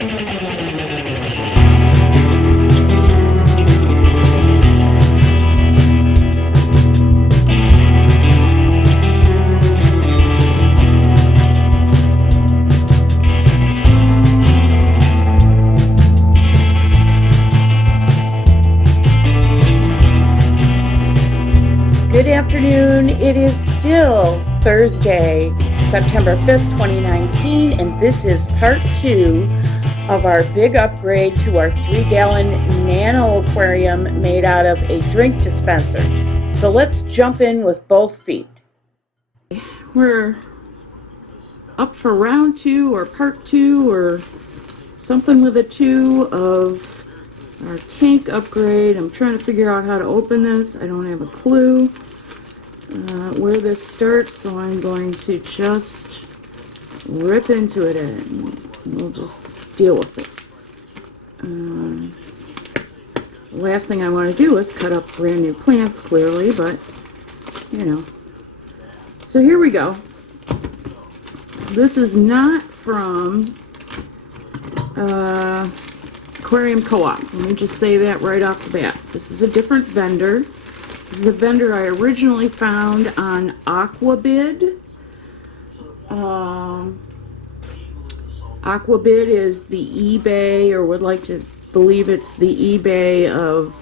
Good afternoon. It is still Thursday, September 5th, 2019, and this is part 2 of our big upgrade to our 3-gallon Nano aquarium made out of a drink dispenser. So let's jump in with both feet. We're up for round 2 or part 2 or something with a 2 of our tank upgrade. I'm trying to figure out how to open this. I don't have a clue where this starts, so I'm going to just rip into it and we'll just deal with it. The last thing I want to do is cut up brand new plants, clearly, but you know. So here we go. This is not from Aquarium Co-op. Let me just say that right off the bat. This is a different vendor. This is a vendor I originally found on Aquabid. Aquabid is the eBay, or would like to believe it's the eBay of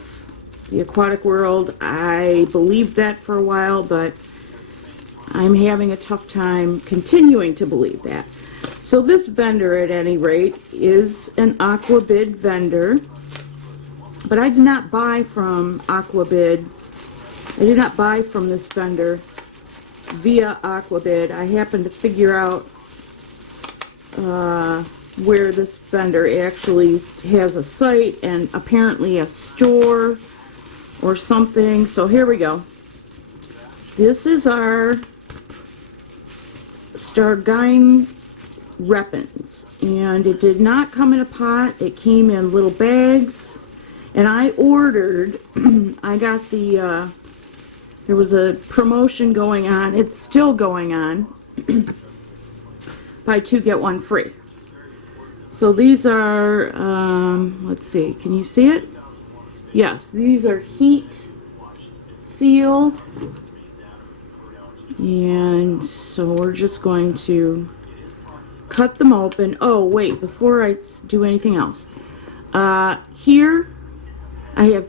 the aquatic world. I believed that for a while, but I'm having a tough time continuing to believe that. So this vendor, at any rate, is an Aquabid vendor, but I did not buy from Aquabid. I did not buy from this vendor via Aquabid. I happened to figure out where this vendor actually has a site and apparently a store or something. So here we go. This is our Stargine Repens, and it did not come in a pot. It came in little bags, and I ordered I got the there was a promotion going on. It's still going on. Buy 2 get 1 free. So these are let's see, can you see it? Yes, these are heat sealed, and so we're just going to cut them open. Oh wait, before I do anything else, here I have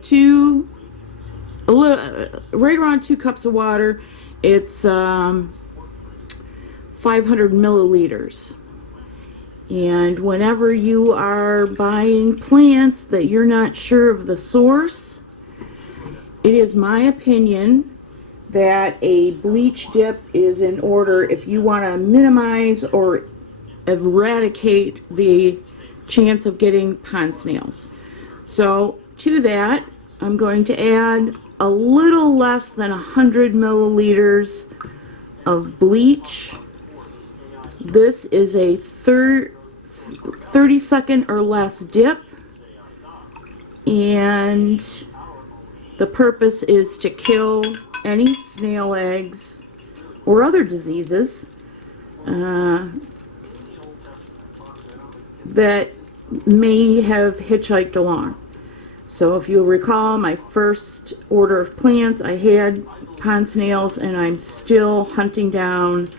right around 2 cups of water. It's 500 milliliters. And whenever you are buying plants that you're not sure of the source, it is my opinion that a bleach dip is in order if you want to minimize or eradicate the chance of getting pond snails. So to that, I'm going to add a little less than 100 milliliters of bleach. This is a 30-second or less dip, and the purpose is to kill any snail eggs or other diseases that may have hitchhiked along. So if you'll recall, my first order of plants, I had pond snails, and I'm still hunting down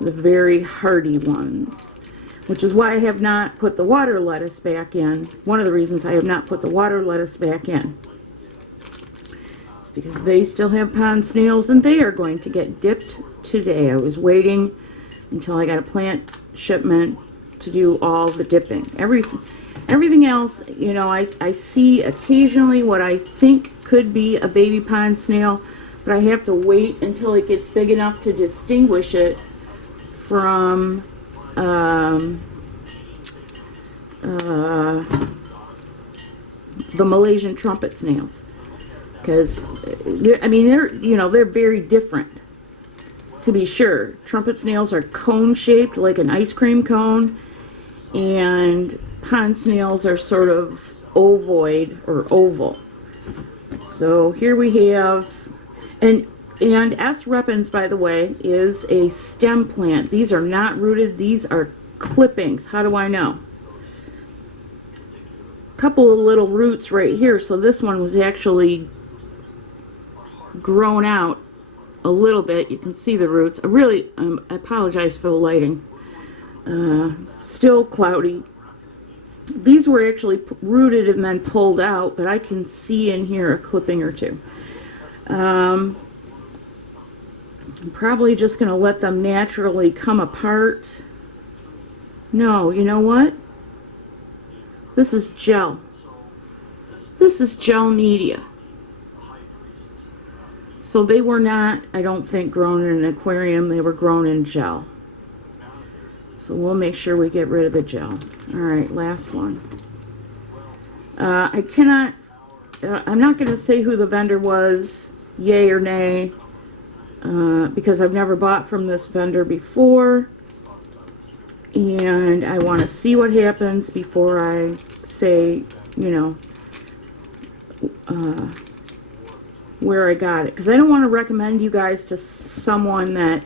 the very hardy ones, which is why I have not put the water lettuce back in. One of the reasons I have not put the water lettuce back in is because they still have pond snails, and they are going to get dipped today. I was waiting until I got a plant shipment to do all the dipping. Everything else, you know, I see occasionally what I think could be a baby pond snail, but I have to wait until it gets big enough to distinguish it from the Malaysian Trumpet snails, because they're very different, to be sure. Trumpet snails are cone shaped like an ice cream cone, and pond snails are sort of ovoid or oval. So here we have, and S. repens, by the way, is a stem plant. These are not rooted, these are clippings. How do I know? couple of little roots right here, so this one was actually grown out a little bit. You can see the roots. I apologize for the lighting. Still cloudy. These were actually rooted and then pulled out, but I can see in here a clipping or two. I'm probably just going to let them naturally come apart. No, you know what? This is gel. This is gel media. So they were not, I don't think, grown in an aquarium. They were grown in gel. So we'll make sure we get rid of the gel. All right, last one. I cannot, I'm not going to say who the vendor was, yay or nay, because I've never bought from this vendor before. And I want to see what happens before I say, you know, where I got it, because I don't want to recommend you guys to someone that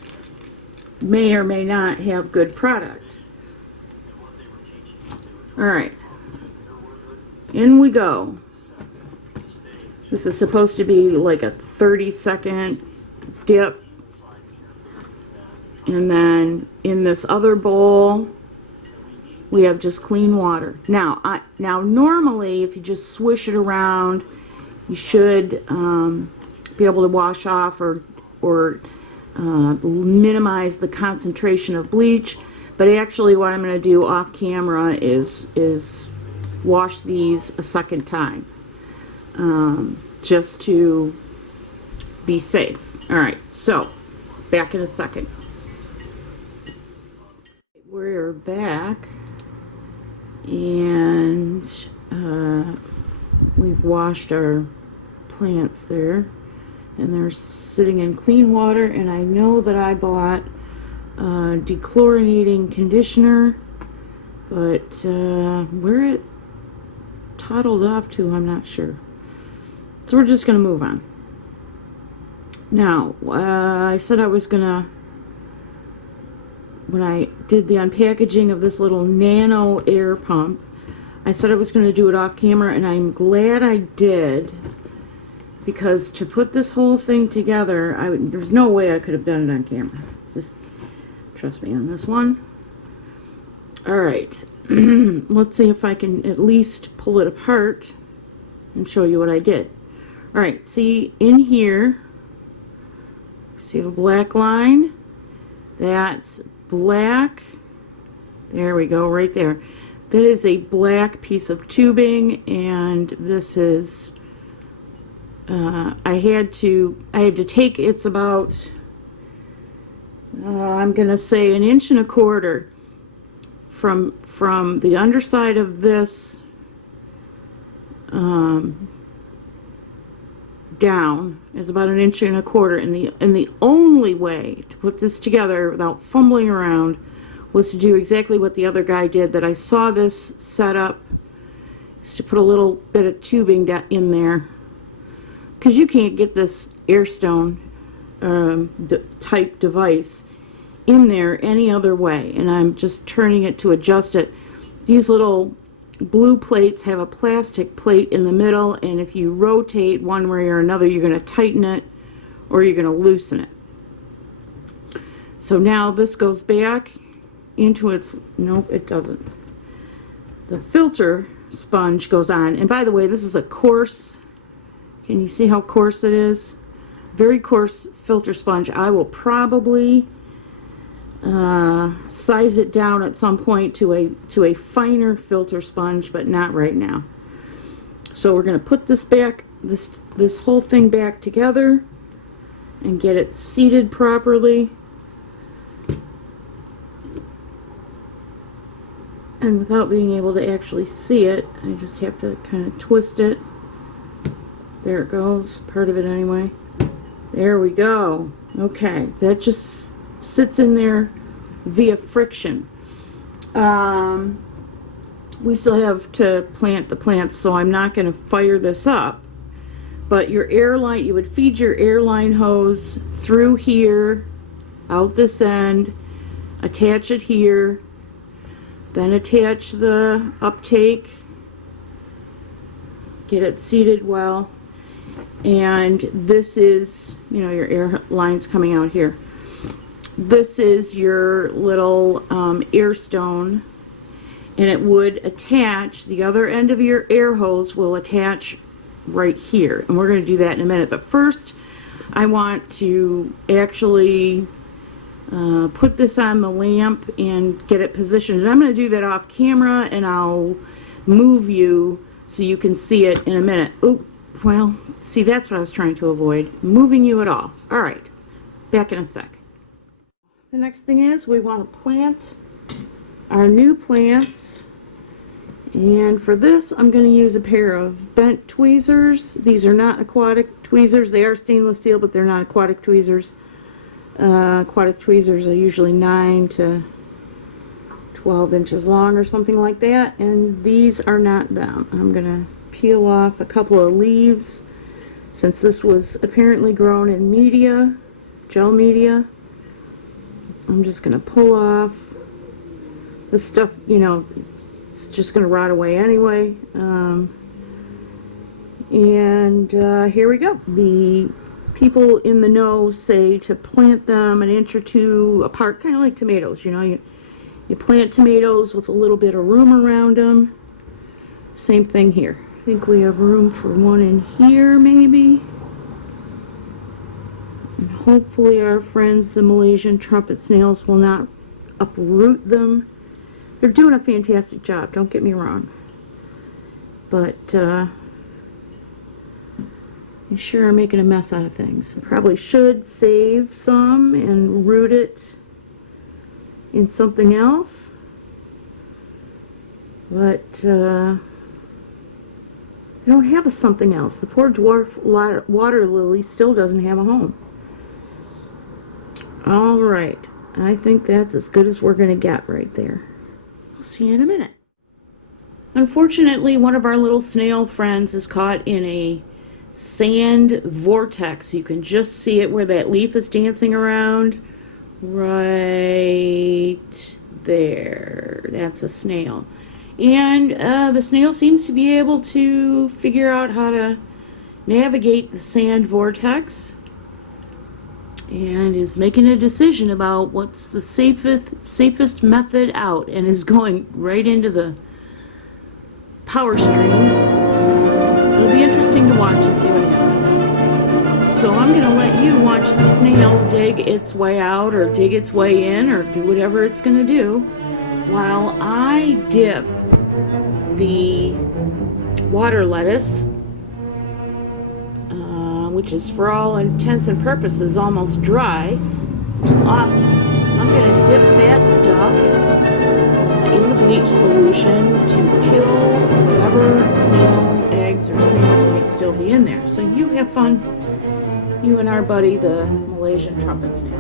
may or may not have good product. Alright, in we go. This is supposed to be like a 30-second dip, and then in this other bowl we have just clean water. Now normally if you just swish it around, you should be able to wash off or minimize the concentration of bleach. But actually what I'm going to do off camera is wash these a second time, just to be safe. Alright, so back in a second. We're back, and we've washed our plants there, and they're sitting in clean water. And I know that I bought dechlorinating conditioner, but where it toddled off to, I'm not sure. So we're just going to move on. Now, I said I was going to, when I did the unpackaging of this little Nano air pump, I said I was going to do it off camera, and I'm glad I did, because to put this whole thing together, there's no way I could have done it on camera. Just trust me on this one. Alright, let's see if I can at least pull it apart and show you what I did. Alright, see in here, see the black line? That's black. There we go, right there. That is a black piece of tubing, and this is I had to take, it's about I'm gonna say 1.25 inches from the underside of this down is about 1.25 inches, and the only way to put this together without fumbling around was to do exactly what the other guy did that I saw this set up, is to put a little bit of tubing in there, because you can't get this airstone type device in there any other way, and I'm just turning it to adjust it. These little blue plates have a plastic plate in the middle, and if you rotate one way or another, you're going to tighten it or you're going to loosen it. So now this goes back into its, nope, it doesn't. The filter sponge goes on, and by the way, this is a coarse, can you see how coarse it is? Very coarse filter sponge. I will probably size it down at some point to a finer filter sponge, but not right now. So we're going to put this back, this whole thing back together and get it seated properly. And without being able to actually see it, I just have to kind of twist it. There it goes, part of it anyway. There we go. Okay, that just sits in there via friction. We still have to plant the plants, so I'm not going to fire this up. But your air line, you would feed your airline hose through here, out this end, attach it here, then attach the uptake get it seated well. And this is, you know, your air lines coming out here. This is your little air stone, and it would attach, the other end of your air hose will attach right here. And we're going to do that in a minute. But first, I want to actually put this on the lamp and get it positioned. And I'm going to do that off camera, and I'll move you so you can see it in a minute. Oh, well, see, that's what I was trying to avoid, moving you at all. All right, back in a sec. The next thing is we want to plant our new plants. And for this, I'm going to use a pair of bent tweezers. These are not aquatic tweezers. They are stainless steel, but they're not aquatic tweezers. Aquatic tweezers are usually 9 to 12 inches long or something like that, and these are not them. I'm going to peel off a couple of leaves, since this was apparently grown in media, gel media. I'm just going to pull off this stuff, you know, it's just going to rot away anyway. Here we go. The people in the know say to plant them an inch or two apart, kind of like tomatoes. You know, you plant tomatoes with a little bit of room around them. Same thing here. I think we have room for one in here, maybe. And hopefully our friends, the Malaysian Trumpet snails, will not uproot them. They're doing a fantastic job, don't get me wrong. But they sure are making a mess out of things. Probably should save some and root it in something else. But I don't have a something else. The poor dwarf water lily still doesn't have a home. All right, I think that's as good as we're going to get right there. I'll see you in a minute. Unfortunately, one of our little snail friends is caught in a sand vortex. You can just see it where that leaf is dancing around. Right there. That's a snail. And the snail seems to be able to figure out how to navigate the sand vortex and is making a decision about what's the safest method out, and is going right into the power stream. It'll be interesting to watch and see what happens. So I'm going to let you watch the snail dig its way out or dig its way in or do whatever it's going to do while I dip the water lettuce, which is for all intents and purposes almost dry, which is awesome. I'm going to dip that stuff in the bleach solution to kill whatever snail eggs or snails might still be in there. So you have fun, you and our buddy, the Malaysian trumpet snail.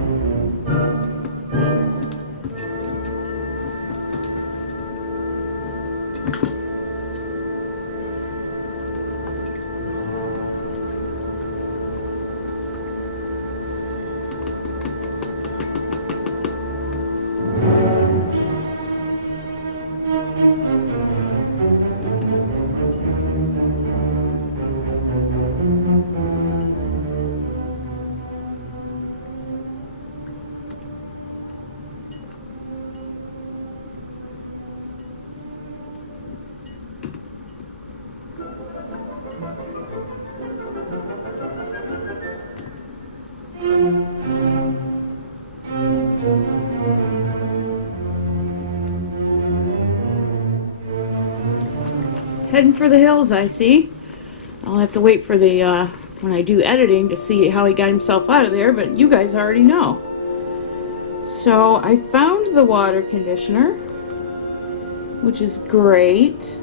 Heading for the hills, I see. I'll have to wait for the, when I do editing to see how he got himself out of there, but you guys already know. So I found the water conditioner, which is great.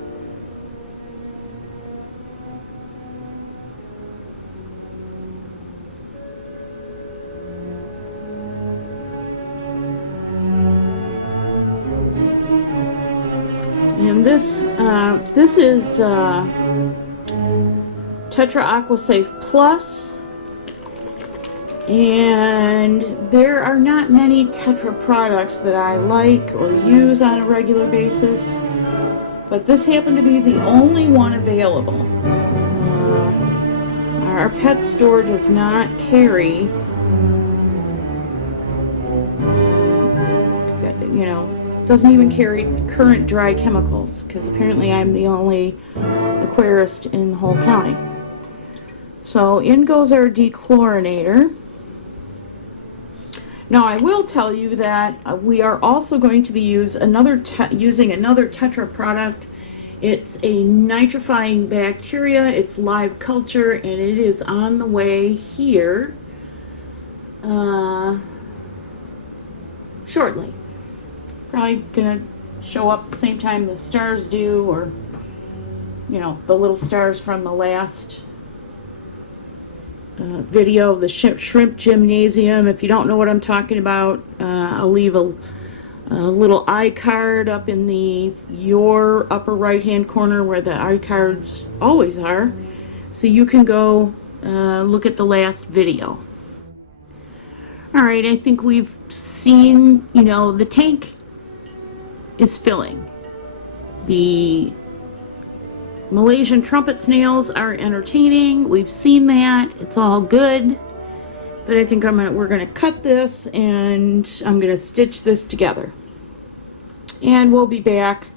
And this is Tetra Aqua Safe Plus, and there are not many Tetra products that I like or use on a regular basis, but this happened to be the only one available. our pet store does not carry, you know, doesn't even carry current dry chemicals, because apparently I'm the only aquarist in the whole county. So in goes our dechlorinator. Now I will tell you that we are also going to be using another Tetra product. It's a nitrifying bacteria. It's live culture, and it is on the way here shortly. Probably gonna show up the same time the stars do, or you know, the little stars from the last video, the shrimp gymnasium. If you don't know what I'm talking about, I'll leave a little iCard up in your upper right hand corner where the iCards always are, so you can go look at the last video. Alright, I think we've seen, you know, the tank is filling. The Malaysian Trumpet snails are entertaining. We've seen that. It's all good. But I think we're gonna cut this, and I'm gonna stitch this together. And we'll be back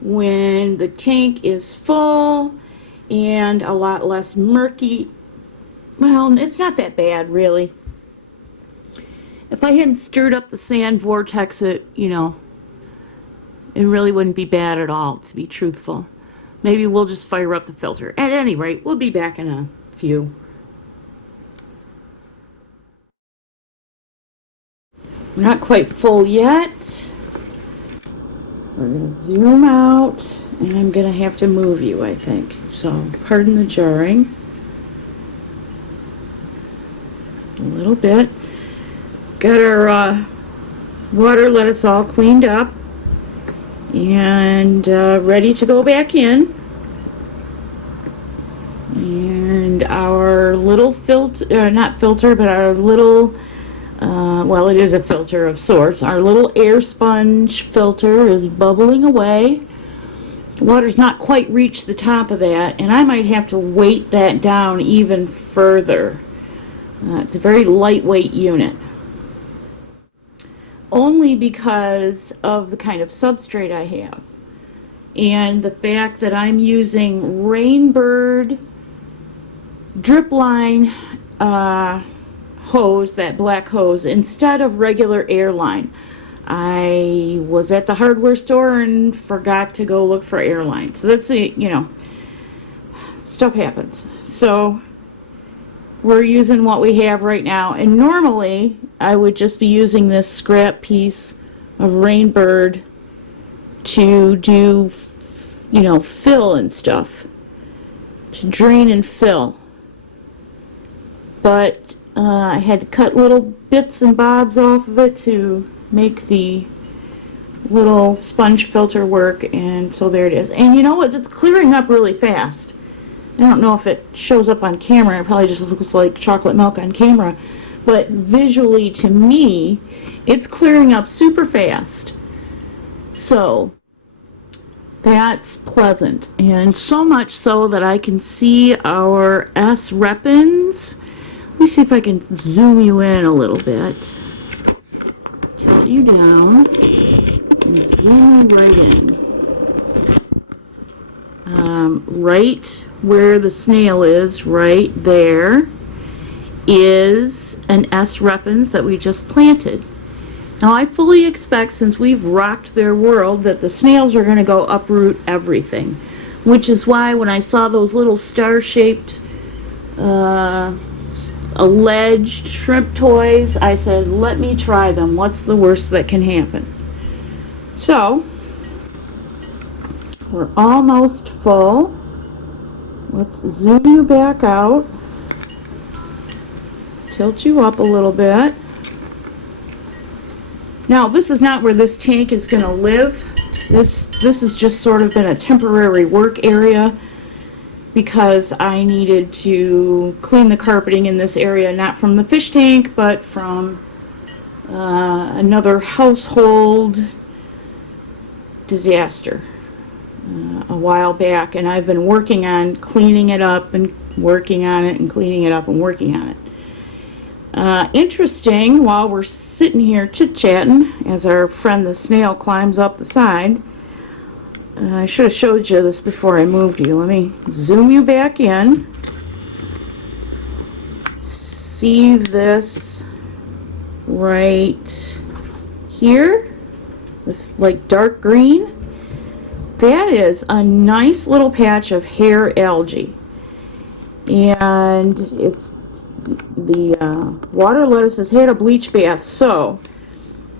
when the tank is full and a lot less murky. Well, it's not that bad, really. If I hadn't stirred up the sand vortex, it really wouldn't be bad at all, to be truthful. Maybe we'll just fire up the filter. At any rate, we'll be back in a few. We're not quite full yet. We're going to zoom out, and I'm going to have to move you, I think. So, pardon the jarring. A little bit. Got our water lettuce all cleaned up and ready to go back in. And our little filter, not filter, but our little, well, it is a filter of sorts. Our little air sponge filter is bubbling away. The water's not quite reached the top of that, and I might have to weight that down even further. It's a very lightweight unit. Only because of the kind of substrate I have and the fact that I'm using Rainbird drip line hose, that black hose, instead of regular airline. I was at the hardware store and forgot to go look for airline. So that's stuff happens. So we're using what we have right now, and normally I would just be using this scrap piece of Rainbird to do, fill and stuff, to drain and fill. But I had to cut little bits and bobs off of it to make the little sponge filter work, and so there it is. And you know what? It's clearing up really fast. I don't know if it shows up on camera. It probably just looks like chocolate milk on camera. But visually, to me, it's clearing up super fast. So that's pleasant. And so much so that I can see our S Reppins. Let me see if I can zoom you in a little bit. Tilt you down and zoom you right in. Right where the snail is, right there, is an S Reppins that we just planted. Now I fully expect, since we've rocked their world, that the snails are going to go uproot everything, which is why when I saw those little star-shaped alleged shrimp toys, I said, let me try them. What's the worst that can happen? So we're almost full. Let's zoom you back out, tilt you up a little bit. Now this is not where this tank is going to live. This has just sort of been a temporary work area because I needed to clean the carpeting in this area, not from the fish tank, but from another household disaster a while back, and I've been working on cleaning it up and working on it and cleaning it up and working on it. Interesting, while we're sitting here chit-chatting as our friend the snail climbs up the side, I should have showed you this before I moved you. Let me zoom you back in. See this right here? This like dark green? That is a nice little patch of hair algae. And it's the water lettuce has had a bleach bath, so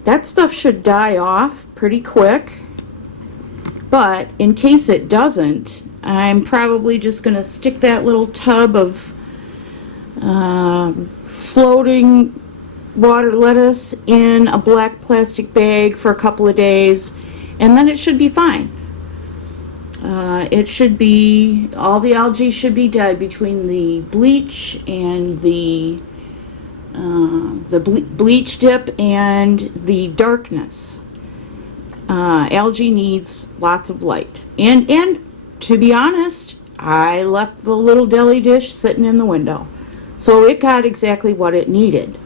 that stuff should die off pretty quick. But in case it doesn't, I'm probably just going to stick that little tub of floating water lettuce in a black plastic bag for a couple of days, and then it should be fine. It should be, all the algae should be dead between the bleach and the bleach dip and the darkness. Algae needs lots of light. And to be honest, I left the little deli dish sitting in the window. So it got exactly what it needed,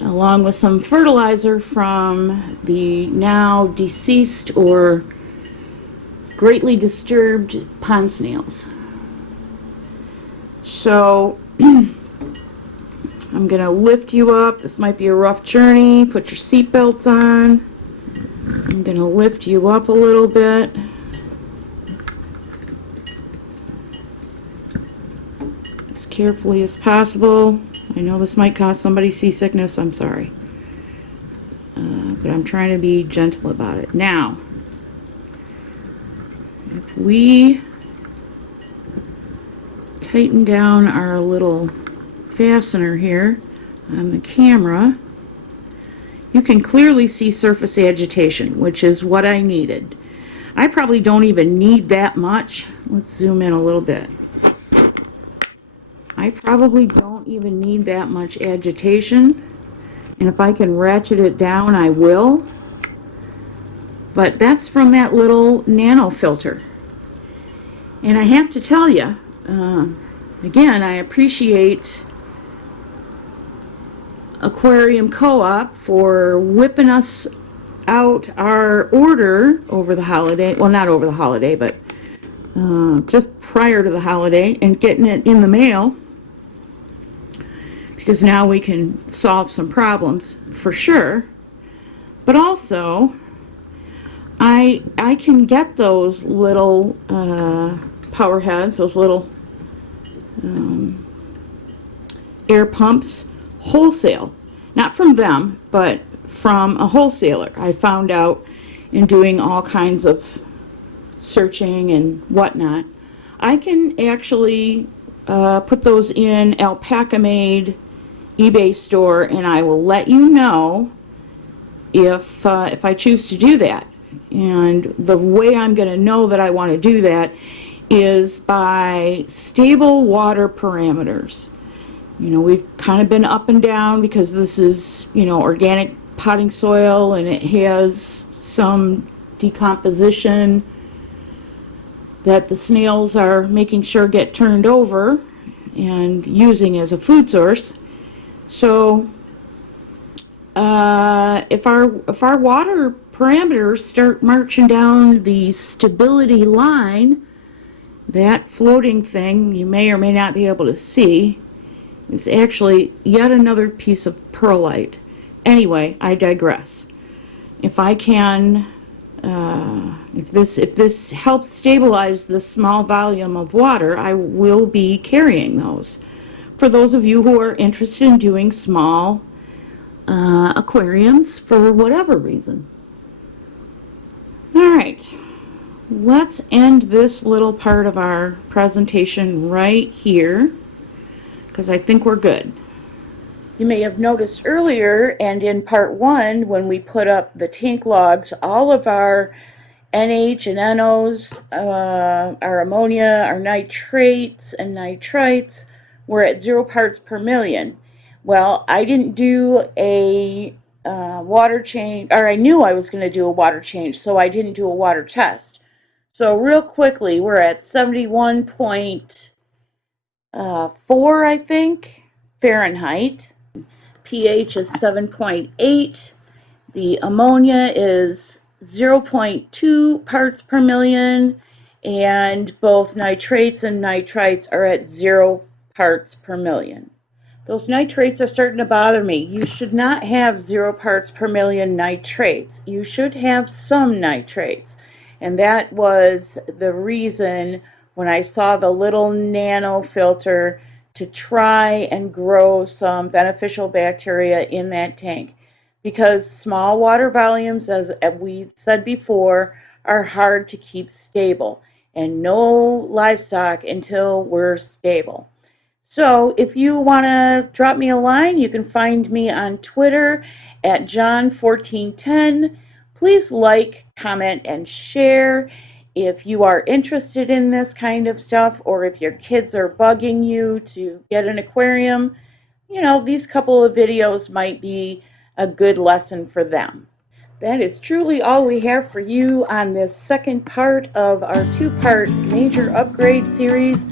along with some fertilizer from the now deceased or greatly disturbed pond snails. So I'm going to lift you up. This might be a rough journey. Put your seatbelts on. I'm going to lift you up a little bit. As carefully as possible. I know this might cause somebody seasickness. I'm sorry. But I'm trying to be gentle about it. Now, if we tighten down our little fastener here on the camera, you can clearly see surface agitation, which is what I needed. I probably don't even need that much. Let's zoom in a little bit. I probably don't even need that much agitation, and if I can ratchet it down, I will. But that's from that little Nano filter. And I have to tell you, again, I appreciate Aquarium Co-op for whipping us out our order over the holiday. Well, not over the holiday, but just prior to the holiday, and getting it in the mail, because now we can solve some problems for sure. But also, I can get those little power heads, those little air pumps, wholesale. Not from them, but from a wholesaler. I found out in doing all kinds of searching and whatnot. I can actually put those in Alpaca Made eBay store, and I will let you know if I choose to do that. And the way I'm going to know that I want to do that is by stable water parameters. You know, we've kind of been up and down because this is, you know, organic potting soil, and it has some decomposition that the snails are making sure get turned over and using as a food source. So if our water parameters start marching down the stability line, that floating thing you may or may not be able to see is actually yet another piece of perlite. Anyway, I digress. If I can, if this helps stabilize this small volume of water, I will be carrying those. For those of you who are interested in doing small aquariums for whatever reason. All right, let's end this little part of our presentation right here, because I think we're good. You may have noticed earlier and in part one, when we put up the tank logs, all of our NH and NOs, our ammonia, our nitrates and nitrites were at 0 parts per million. Well, I didn't do a water change, or I knew I was going to do a water change, so I didn't do a water test. So real quickly, we're at 71 4, I think, Fahrenheit. pH is 7.8. The ammonia is 0.2 parts per million, and both nitrates and nitrites are at 0 parts per million. Those nitrates are starting to bother me. You should not have 0 parts per million nitrates. You should have some nitrates. And that was the reason when I saw the little nano filter to try and grow some beneficial bacteria in that tank. Because small water volumes, as we said before, are hard to keep stable. And no livestock until we're stable. So if you want to drop me a line, you can find me on Twitter at John1410. Please like, comment, and share. If you are interested in this kind of stuff, or if your kids are bugging you to get an aquarium, you know, these couple of videos might be a good lesson for them. That is truly all we have for you on this second part of our two-part major upgrade series.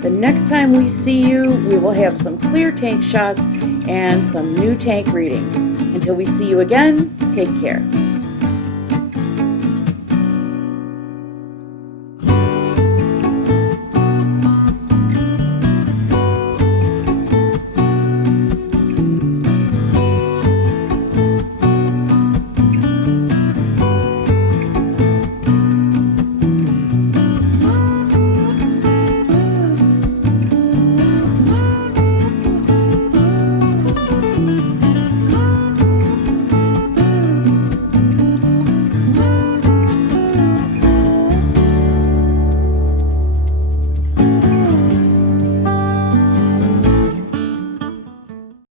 The next time we see you, we will have some clear tank shots and some new tank readings. Until we see you again, take care.